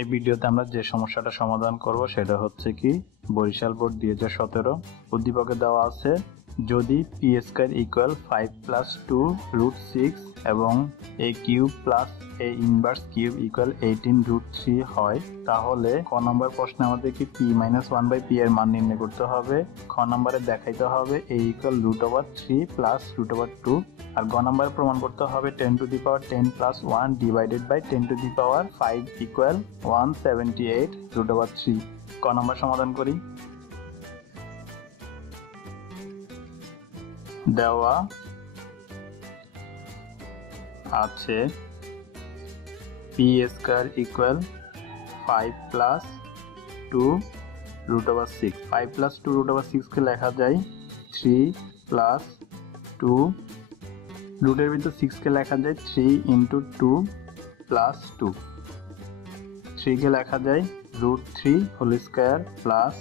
এই ভিডিওতে আমরা যে সমস্যাটা সমাধান করব সেটা হচ্ছে কি বরিশাল বোর্ড 2017 উদ্দীপকে দেওয়া আছে যদি P square equal 5 plus 2 root 6 এবং A cube plus A inverse cube equal 18 root 3 হয় তাহলে ক নম্বর প্রশ্নে আমাদেরকে পি মাইনাস 1 বাই পি এর মান নির্ণয় করতে হবে। খ নম্বরে দেখাইতে হবে a equal root over 3 plus root over 2 আর গ নম্বরে প্রমাণ করতে হবে 10 to the power 10 plus 1 divided by 10 to the power 5 equal 178 root over 3। ক নম্বর সমাধান করি। দেওয়া আছে p square equal 5 plus 2 root over 6। 5 plus 2 root over 6 কে লেখা যায় 3 প্লাস 2 রুটের ভিতর 6 কে লেখা যায় 3 ইন্টু 2 প্লাস 2। 3 কে লেখা যায় root 3 whole square plus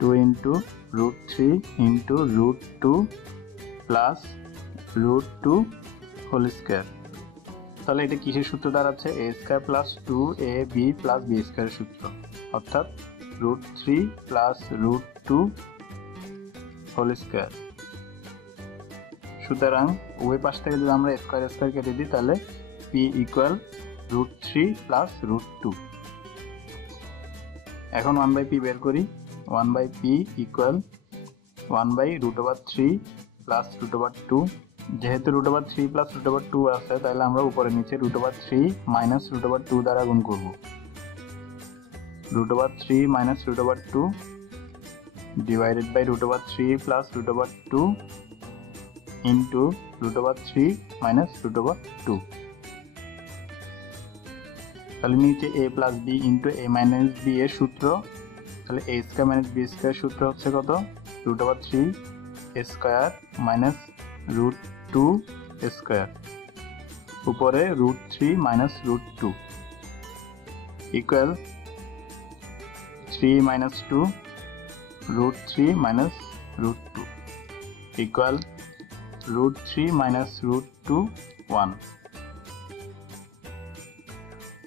2 into root 3 into root 2 plus root 2 whole square. তাহলে এটা কিসের সূত্র দাঁড়াচ্ছে এ স্কয়ার প্লাস 2ab প্লাস বি স্কয়ারের সূত্র অর্থাৎ root 3 plus root 2 whole square. সুতরাং উভয় পাশ থেকে যদি আমরা স্কয়ার স্কয়ার কেটে দিই তাহলে P equal root 3 plus root 2। এখন 1 বাই পি বের করি। 1 by P equal 1 by root over 3 plus root over 2। যেহেতু root over 3 plus root over 2 আছে তাহলে আমরা উপরে নিচে root over 3 minus root over 2 দ্বারা গুণ করব। Root over 3 minus root over 2 divided by root over 3 plus root over 2 into root over 3 minus root over 2। তাহলে নিচে a plus B into a minus B এর সূত্র, তাহলে a square minus B square সূত্র হচ্ছে কত root over 3 square minus root 2 square উপরে root 3 minus root 2 equal 3 minus 2 root 3 minus root 2 equal root 3 minus root 2 1।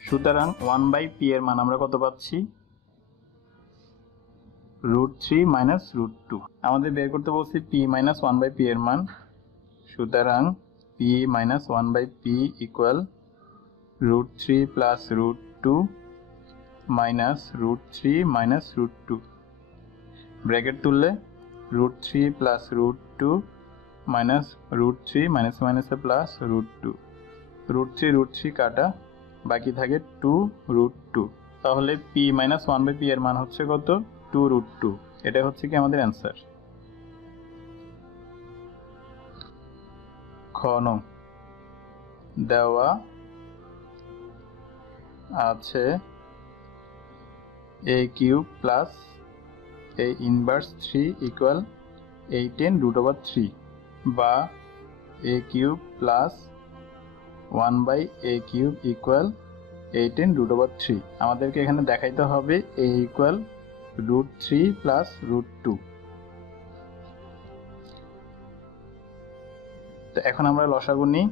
সুতরাং 1 বাই পি এর মান আমরা কত পাচ্ছি রুট 3 মাইনাস রুট 2। আমাদের বের করতে বলছি পি মাইনাস 1 বাই পি এর মান। সুতরাং p minus 1 by P equal root 3 plus root 2 minus root 3 minus root 2। Bracket তুললে root 3 plus root 2 minus root 3 minus মাইনাসে প্লাস রুট 2। রুট 3 কাটা বাকি থাকে 2 রুট 2। তাহলে পি মাইনাস 1 বাই পি এর মান হচ্ছে কত 2 রুট 2। এটা হচ্ছে কি আমাদের অ্যান্সার। খ নং দেওয়া আছে a cube plus a inverse 3 equal 18 root over 3 বা a cube plus 1 by a cube equal 18 root over 3। আমাদেরকে এখানে দেখাইতে হবে a equal root 3 plus root 2। তো এখন আমরা লসাগু নিই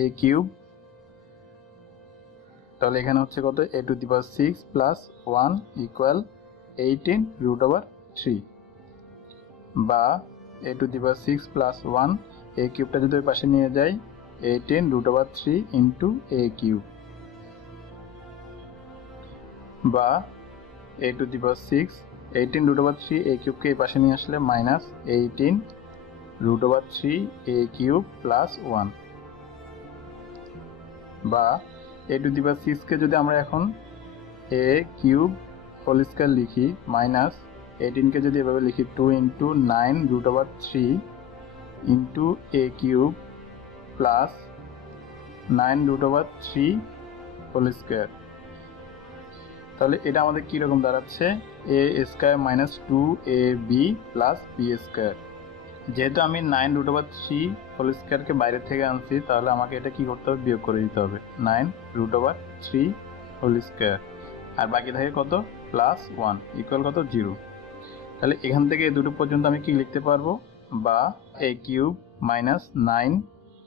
a কিউব, তাহলে এখানে হচ্ছে কত a to the power 6 plus 1 equal 18 root over 3 বা a to the power 6 plus 1 a কিউবটা যদি ওই পাশে নিয়ে যাই 18 root over 3 into a cube বা a to the power 6 18 root over 3 a কিউবকে এই পাশে নিয়ে আসলে minus 18 root over 3 a cube plus 1 বা a টু দি পাওয়ার 6 কে যদি আমরা এখন a কিউব হোল স্কয়ার লিখি মাইনাস 18 কে যদি এভাবে লিখি 2 into 9 root over 3 into a cube plus 9 root over 3 whole square. তাহলে এটা আমাদের কিরকম দাঁড়াচ্ছে a square minus 2ab plus b square. যেহেতু আমি 9 রুট ওভার 3 হোল স্কয়ারকে বাইরে থেকে আনছি তাহলে আমাকে এটা কি করতে হবে বিয়োগ করে দিতে হবে 9 রুট ওভার 3 হোল স্কয়ার আর বাকি থাকে কত প্লাস 1 ইকুয়াল কত 0। তাহলে এখান থেকে এই দুটো পর্যন্ত আমি কি লিখতে পারবো বা a cube minus 9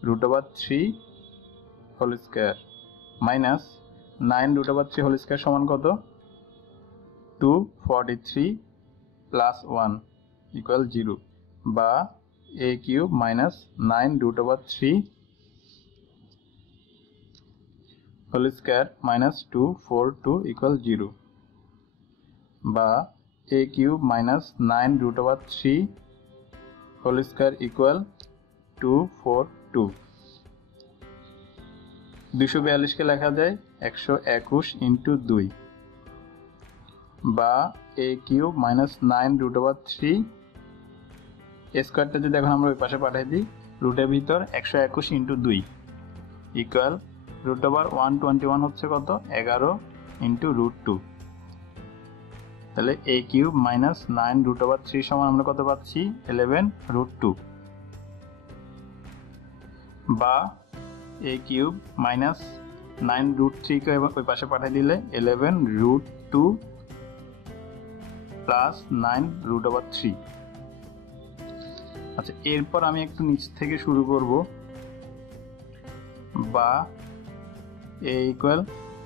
root over 3 whole square minus 9 root over 3 whole square সমান কত 243 প্লাস 1 ইকুয়াল 0 বা a cube minus 9 root over 3 whole square minus 242 equal 0 বা a cube minus 9 root over 3 whole square equal 242 242 কে লেখা যায় 121 into 2 বা a cube minus 9 root over 3 স্কয়ারটা যদি এখন আমরা ওই পাশে পাঠিয়ে দিই রুটের ভিতর 121 ইন্টু 2 ইকুয়াল রুট ওভার 121 হচ্ছে কত 11 ইন্টু রুট 2 তাহলে a cube minus 9 root over 3 সমান আমরা কত পাচ্ছি 11 রুট 2 বা a কিউব মাইনাস 9 রুট 3 কে ওই পাশে পাঠিয়ে দিলে 11 রুট 2 প্লাস 9 রুট ওভার 3। আচ্ছা এরপর আমি একটু নিচ থেকে শুরু করব বা a equal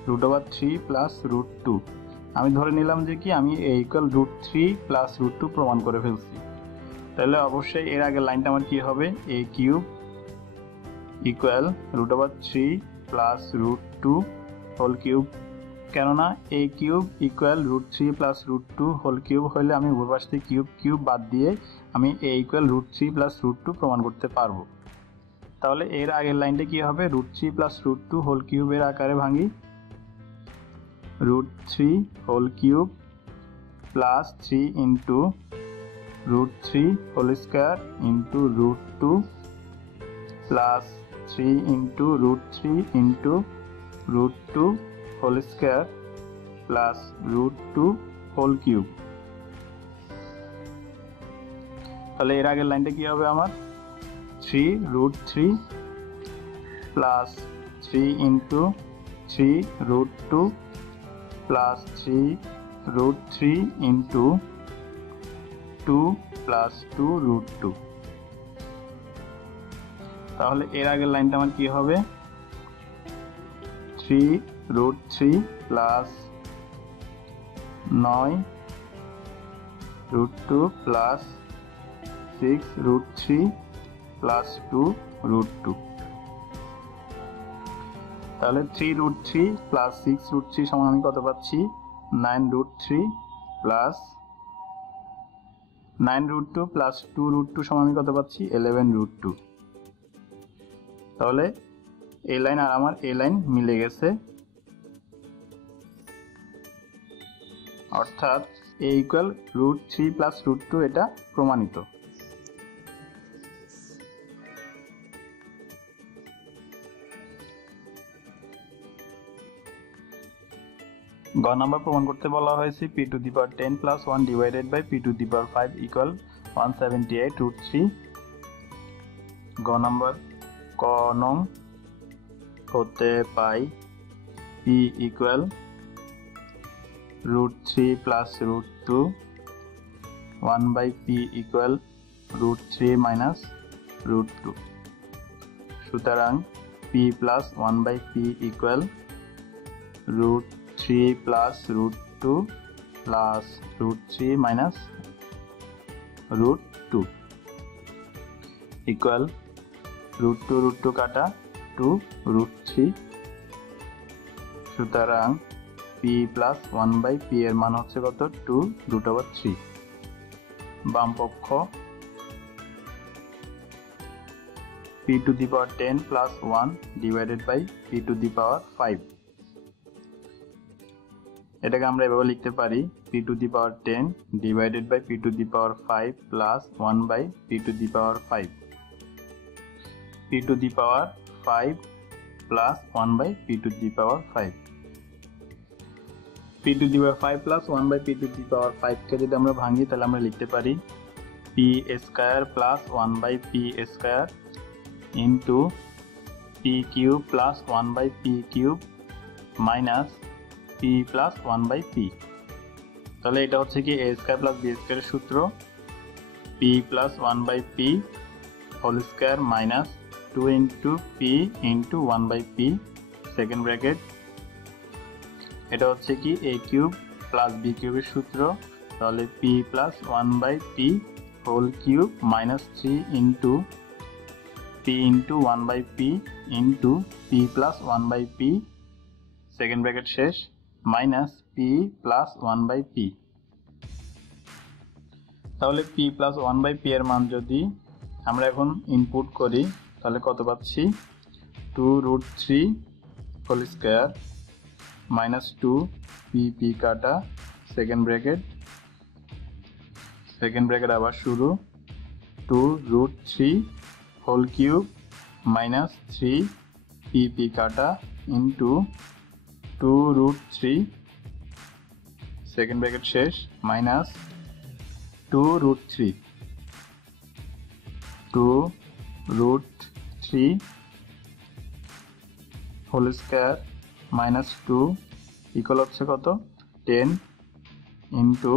root over 3 plus root 2 আমি ধরে নিলাম যে কি আমি a equal root 3 plus root 2 প্রমাণ করে ফেলছি তাহলে অবশ্যই এর আগের লাইনটা আমার কি হবে a cube equal root over 3 plus root 2 whole cube কেননা a cube equal root 3 plus root 2 whole cube হলে আমি উভয় পাশ থেকে কিউব কিউব বাদ দিয়ে আমি a equal root 3 plus root 2 প্রমাণ করতে পারবো তাহলে এর আগের লাইনটা কি হবে রুট 3 প্লাস রুট 2 হোল কিউবের আকারে ভাঙি root 3 whole cube plus 3 into root 3 whole square into root 2 plus 3 into root 3 into root 2 whole square plus root 2 whole cube তাহলে এর আগের লাইনটা কি হবে আমার 3 root 3 plus 3 into 3 root 2 plus 3 root 3 into 2 plus 2 root 2 তাহলে এর আগের লাইনটা আমার কি হবে 3 root 3 plus 9 root 2 plus 6 root 3 plus 2 root 2 তাহলে 3 রুট 3 প্লাস 6 রুট 3 সমান আমি কত পাচ্ছি 9 root 3 plus 9 root 2 plus 2 root 2 সমান আমি কত পাচ্ছি 11 রুট 2 তাহলে এই লাইন আর আমার এই লাইন মিলে গেছে অর্থাৎ a equal root 3 plus root 2 এটা প্রমাণিত গ নাম্বার প্রমাণ করতে বলা হয়েছে p to the power 10 plus 1 divided by p to the power 5 equal 178 root 3 গ নাম্বার ক নং হতে পাই p equal root 3 plus root 2 1 by p equal root 3 minus root 2 সুতরাং p plus 1 by p equal root 3 plus root 2 plus root 3 minus root 2 equal root 2 কাটা 2 root 3 সুতরাং p plus 1 by p এর মান হচ্ছে কত 2 রুট ওভার 3 বাম পক্ষ p to the power 10 plus 1 divided by p to the power 5 এটাকে আমরা এভাবে লিখতে পারি p to the power 10 divided by p to the power 5 plus 1 by p to the power 5 p to the power 5 plus 1 by p to the power 5 p to the power 5 plus 1 by p to the power 5 কে যদি আমরা ভাঙি তাহলে আমরা লিখতে পারি p square plus 1 by p square into p cube plus 1 by p cube minus p plus 1 by p তাহলে এটা হচ্ছে কি a square plus b square এর সূত্র p plus 1 by p whole square minus 2 into p into 1 by p second bracket এটা হচ্ছে কি a cube plus b কিউবের সূত্র, তাহলে p plus 1/p whole cube minus 3 into p into 1/p into p plus 1/p second bracket শেষ minus p plus 1/p। তাহলে p plus 1/p এর মান যদি আমরা এখন ইনপুট করি তাহলে কত পাচ্ছি, 2√3 হোল স্কয়ার মাইনাস 2 p কাটা সেকেন্ড ব্র্যাকেট আবার শুরু 2√3 হোল কিউব মাইনাস 3 p কাটা ইন্টু 2√3 সেকেন্ড ব্র্যাকেট শেষ minus 2√3 whole square minus 2 equal হচ্ছে কত 10 into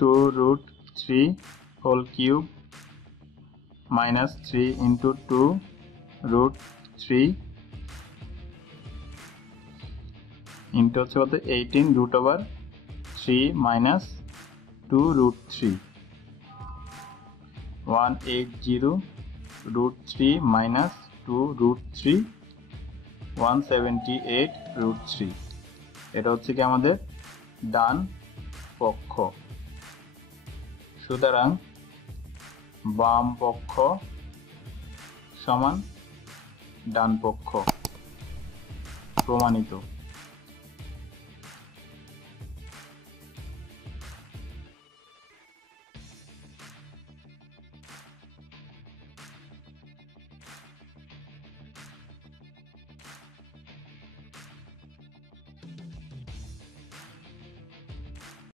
2√3 whole cube minus 3 into 2√3 into হচ্ছে কত 18√3 মাইনাস 2√3 180√3 মাইনাস 2√3 178√3। এটা হচ্ছে কি আমাদের ডান পক্ষ। সুতরাং বাম পক্ষ সমান ডান পক্ষ, প্রমাণিত।